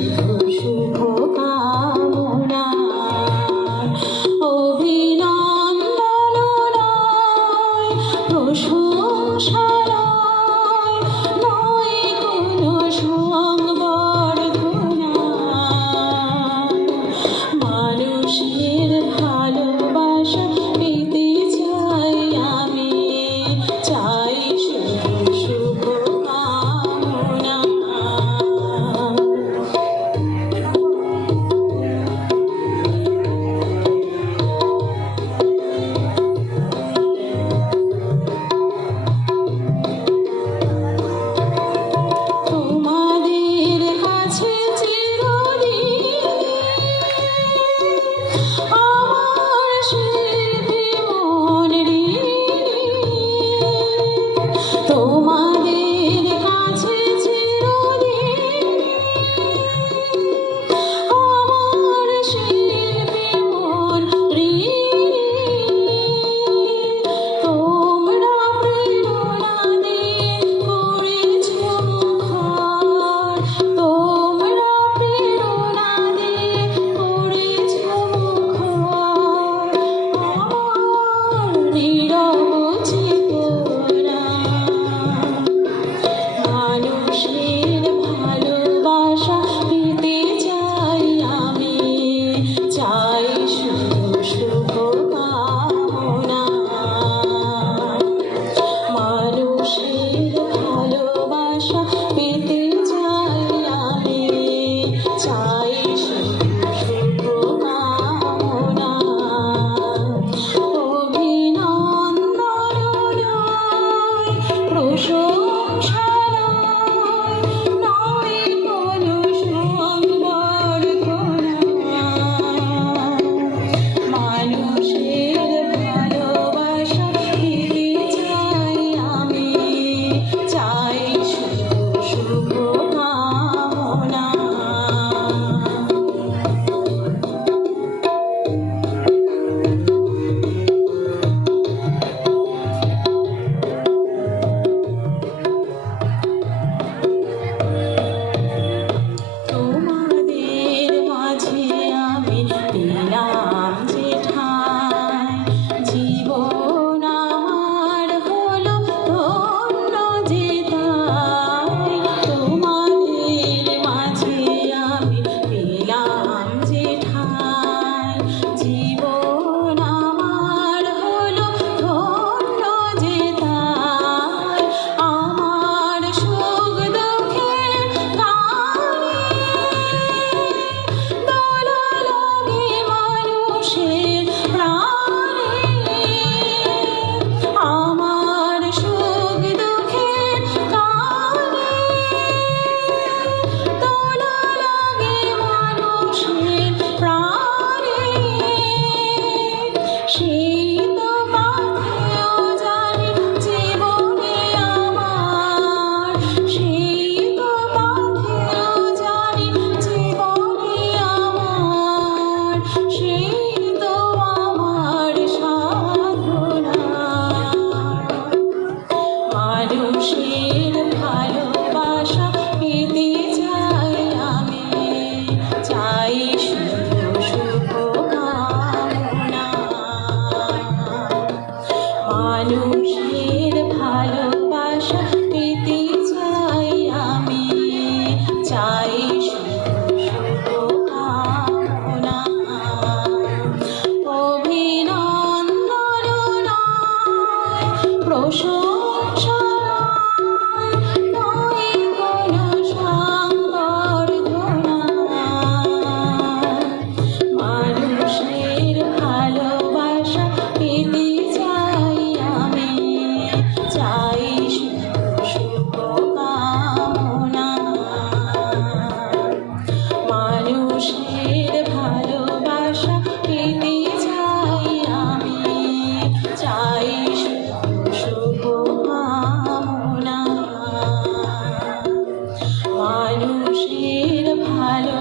শুধু শুভ কামনা। অভিনন্দন নয়, প্রশংসা নয় কোনো সংবর্ধনা। মানুষের ভালোবাসা পেতে চাই আমি, চাই শুধু শুভ কামনা। তোমাদের কাছে চিরদিন আমার শিল্পী মন ঋণী। তোমাদের কাছে চিরদিন আমার শিল্পী মন ঋণী। তোমরা প্রেরণা দিয়ে করেছ মুখর, তোমরা প্রেরণা দিয়ে করেছ মুখর আমার নীরব চেতনা। মানুষের ভালোবাসা পেতে চাই আমি, চাই শুধু শুভ কামনা। মানুষের ভালোবাসা পেতে চাই আমি, চাই শুধু শুভ কামনা। অভিনন্দন নয়, প্রশংসা নয় কোনো সংবর্ধনা। মানুষের ভালোবাসা পেতে চাই আমি, চাই শুধু শুভ কামনা। তোমাদের মাঝে আমি পেলাম যে ঠাঁই, জীবন আমার হলো ধন্য যে তাই। তোমাদের মাঝে আমি পেলাম যে ঠাঁই, জীবন আমার হলো ধন্য যে তাই। আমার সুখ দুঃখের গানে দোলা লাগে মানুষের প্রাণে। আমার সুখ দুঃখের গানে দোলা লাগে মানুষের প্রাণে। শীত পাথেও জানি জীবনে আমার, শীত পাথেও জানি জীবনে আমার, সেই তো আমার সাধনা। মানুষের ভালোবাসা পেতে চাই আমি, চাই শুধু শুভ কামনা। মানুষের ভালোবাসা পেতে চাই আমি, চাই শুধু শুভ কামনা। অভিনন্দন নয়, প্রশংসা নয় কোনো সংবর্ধনা। মানুষের ভালোবাসা পেতে চাই আমি, চাই শুধু শুভ কামনা। মানুষের ভালোবাসা পেতে চাই আমি, চাই শুধু শুভ কামনা। মানুষের ভালো